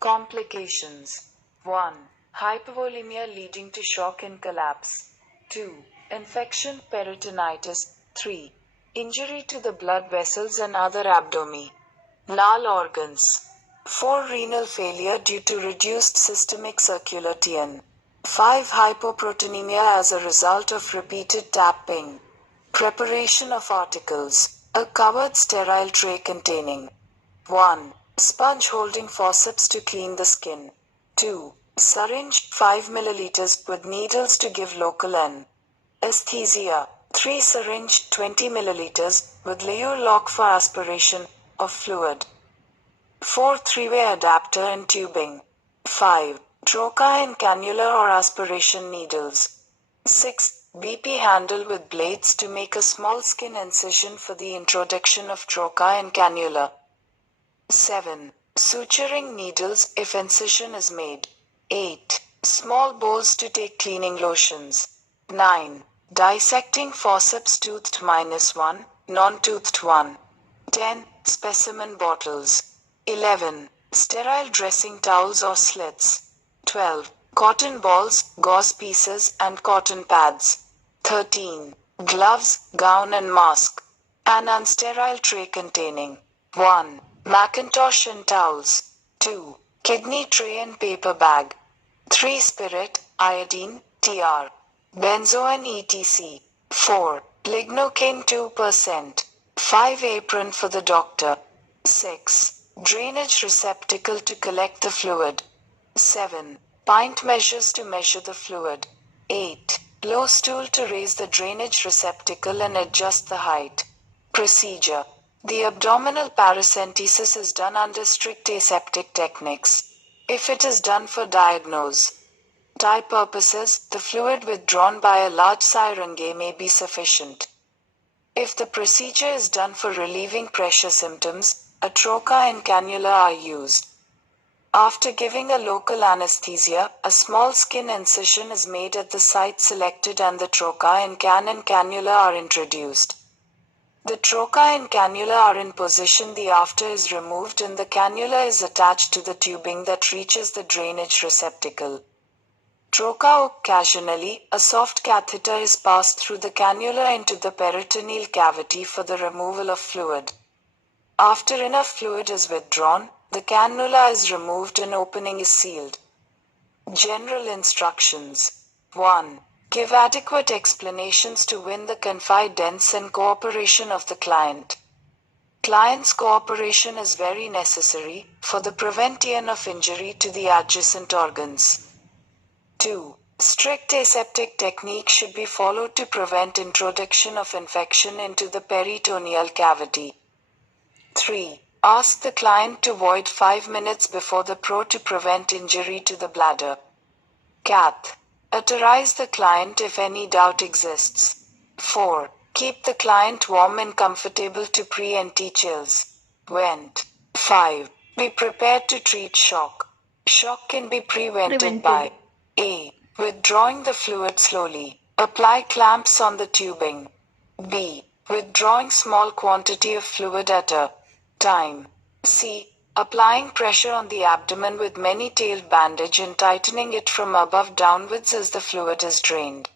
Complications: 1. Hypovolemia leading to shock and collapse. 2. Infection, peritonitis. 3. Injury to the blood vessels and other abdominal organs. 4. Renal failure due to reduced systemic circulation. 5. Hypoproteinemia as a result of repeated tapping. Preparation of articles. A covered sterile tray containing 1. Sponge holding forceps to clean the skin. 2. Syringe 5 milliliters with needles to give local anesthesia. 3. Syringe 20 milliliters with layer lock for aspiration of fluid. 4. Three-way adapter and tubing. 5. Trocar and cannula or aspiration needles. 6. BP handle with blades to make a small skin incision for the introduction of trocar and cannula. 7. Suturing needles if incision is made. 8. Small bowls to take cleaning lotions. 9. Dissecting forceps toothed -1, non-toothed 1. 10. Specimen bottles. 11. Sterile dressing towels or slits. 12. Cotton balls, gauze pieces, and cotton pads. 13. Gloves, gown and mask. An unsterile tray containing 1. Macintosh and towels. 2. Kidney tray and paper bag. 3. Spirit, iodine, TR. Benzoin etc. 4. Lignocaine 2%. 5. Apron for the doctor. 6. Drainage receptacle to collect the fluid. 7. Pint measures to measure the fluid. 8. Low stool to raise the drainage receptacle and adjust the height. Procedure: the abdominal paracentesis is done under strict aseptic techniques. If it is done for diagnose type purposes, the fluid withdrawn by a large syringe may be sufficient. If the procedure is done for relieving pressure symptoms, a trocar and cannula are used. After giving a local anesthesia, a small skin incision is made at the site selected and the trocar and cannula are introduced. The trocar and cannula are in position, the after is removed and the cannula is attached to the tubing that reaches the drainage receptacle. Trocar occasionally, a soft catheter is passed through the cannula into the peritoneal cavity for the removal of fluid. After enough fluid is withdrawn, the cannula is removed and opening is sealed. General instructions: 1. Give adequate explanations to win the confidence and cooperation of the client. Client's cooperation is very necessary for the prevention of injury to the adjacent organs. 2. Strict aseptic technique should be followed to prevent introduction of infection into the peritoneal cavity. 3. Ask the client to void 5 minutes before the pro to prevent injury to the bladder. Cath. Authorize the client if any doubt exists. 4. Keep the client warm and comfortable to pre-NT chills. Vent. 5. Be prepared to treat shock. Shock can be prevented by A. Withdrawing the fluid slowly. Apply clamps on the tubing. B. Withdrawing small quantity of fluid at a time. C. Applying pressure on the abdomen with many-tailed bandage and tightening it from above downwards as the fluid is drained.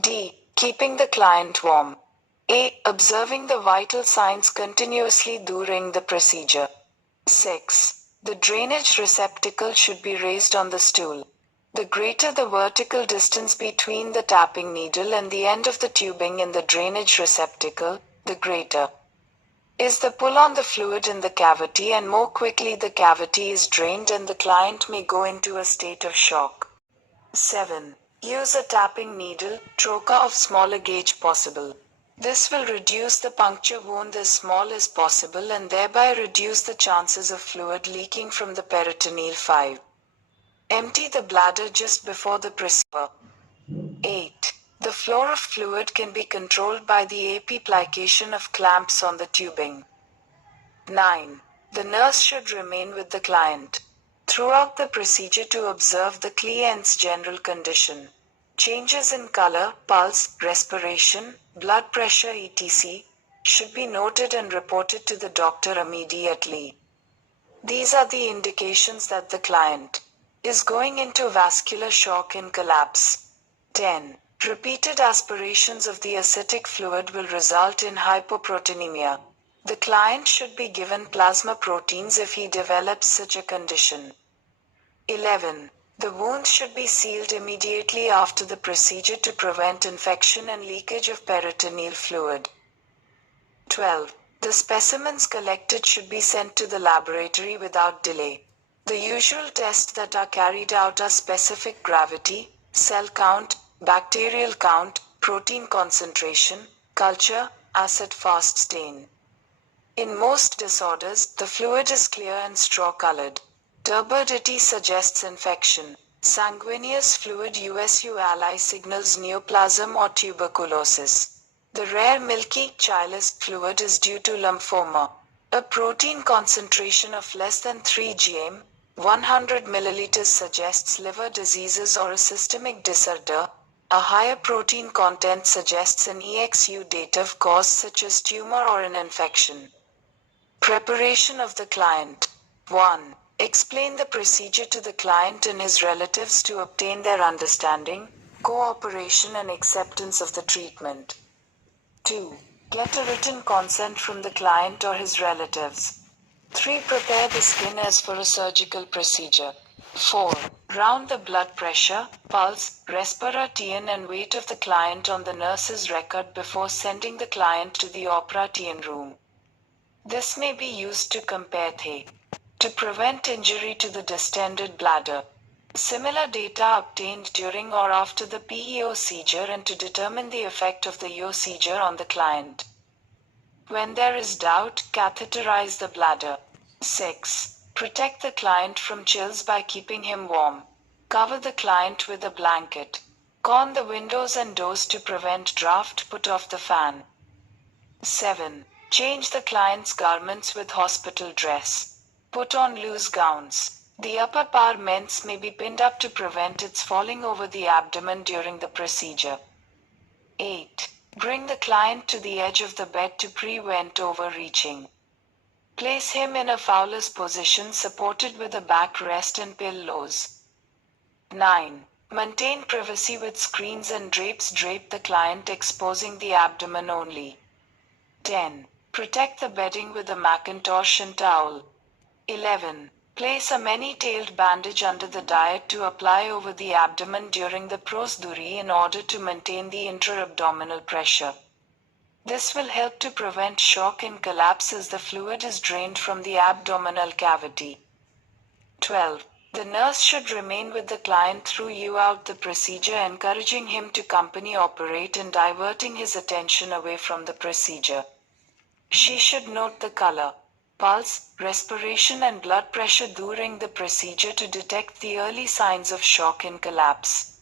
D. Keeping the client warm. A. Observing the vital signs continuously during the procedure. 6. The drainage receptacle should be raised on the stool. The greater the vertical distance between the tapping needle and the end of the tubing in the drainage receptacle, the greater is the pull on the fluid in the cavity and more quickly the cavity is drained and the client may go into a state of shock. 7. Use a tapping needle, trocar of smaller gauge possible. This will reduce the puncture wound as small as possible and thereby reduce the chances of fluid leaking from the peritoneal. 5. Empty the bladder just before the procedure. 8. The flow of fluid can be controlled by the application of clamps on the tubing. 9. The nurse should remain with the client throughout the procedure to observe the client's general condition. Changes in color, pulse, respiration, blood pressure etc. should be noted and reported to the doctor immediately. These are the indications that the client is going into vascular shock and collapse. 10. Repeated aspirations of the ascitic fluid will result in hypoproteinemia. The client should be given plasma proteins if he develops such a condition. 11. The wound should be sealed immediately after the procedure to prevent infection and leakage of peritoneal fluid. 12. The specimens collected should be sent to the laboratory without delay. The usual tests that are carried out are specific gravity, cell count, bacterial count, protein concentration, culture, acid-fast stain. In most disorders, the fluid is clear and straw-colored. Turbidity suggests infection. Sanguineous fluid USU ally signals neoplasm or tuberculosis. The rare milky, chylous fluid is due to lymphoma. A protein concentration of less than 3 gm, 100 milliliters suggests liver diseases or a systemic disorder. A higher protein content suggests an exudative cause such as tumor or an infection. Preparation of the client. 1. Explain the procedure to the client and his relatives to obtain their understanding, cooperation and acceptance of the treatment. 2. Get a written consent from the client or his relatives. 3. Prepare the skin as for a surgical procedure. 4. Round the blood pressure, pulse, respiration and weight of the client on the nurse's record before sending the client to the operation room. This may be used to compare to prevent injury to the distended bladder. Similar data obtained during or after the PE seizure and to determine the effect of the seizure on the client. When there is doubt, catheterize the bladder. 6. Protect the client from chills by keeping him warm. Cover the client with a blanket. Con the windows and doors to prevent draft. Put off the fan. 7. Change the client's garments with hospital dress. Put on loose gowns. The upper parments may be pinned up to prevent its falling over the abdomen during the procedure. 8. Bring the client to the edge of the bed to prevent overreaching. Place him in a fowler's position supported with a backrest and pillows. 9. Maintain privacy with screens and drapes. Drape the client exposing the abdomen only. 10. Protect the bedding with a Macintosh and towel. 11. Place a many-tailed bandage under the diet to apply over the abdomen during the procedure in order to maintain the intra-abdominal pressure. This will help to prevent shock and collapse as the fluid is drained from the abdominal cavity. 12. The nurse should remain with the client throughout the procedure, encouraging him to company operate and diverting his attention away from the procedure. She should note the color, pulse, respiration and blood pressure during the procedure to detect the early signs of shock and collapse.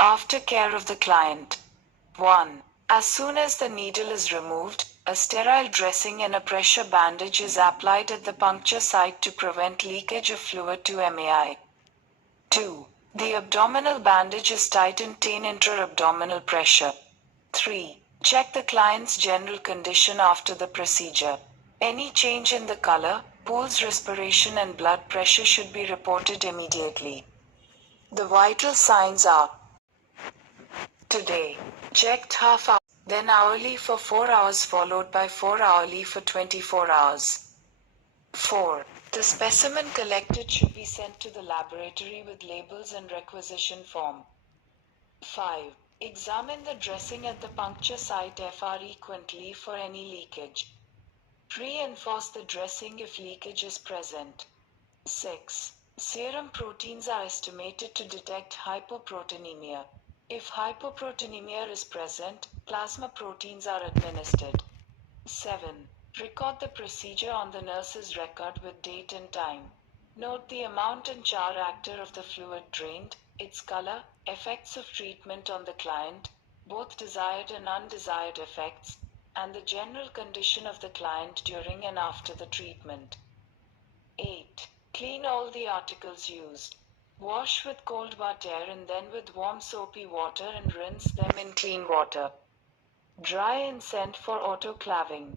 Aftercare of the client. 1. As soon as the needle is removed, a sterile dressing and a pressure bandage is applied at the puncture site to prevent leakage of fluid to MAI. 2. The abdominal bandage is tightened to maintain intra-abdominal pressure. 3. Check the client's general condition after the procedure. Any change in the color, pulse, respiration and blood pressure should be reported immediately. The vital signs are: today, checked half hour, then hourly for 4 hours followed by 4 hourly for 24 hours. 4. The specimen collected should be sent to the laboratory with labels and requisition form. 5. Examine the dressing at the puncture site frequently for any leakage. Reinforce the dressing if leakage is present. 6. Serum proteins are estimated to detect hypoproteinemia. If hypoproteinemia is present, plasma proteins are administered. 7. Record the procedure on the nurse's record with date and time. Note the amount and character of the fluid drained, its color, effects of treatment on the client, both desired and undesired effects, and the general condition of the client during and after the treatment. 8. Clean all the articles used. Wash with cold water and then with warm soapy water and rinse them in clean water. Dry and send for autoclaving.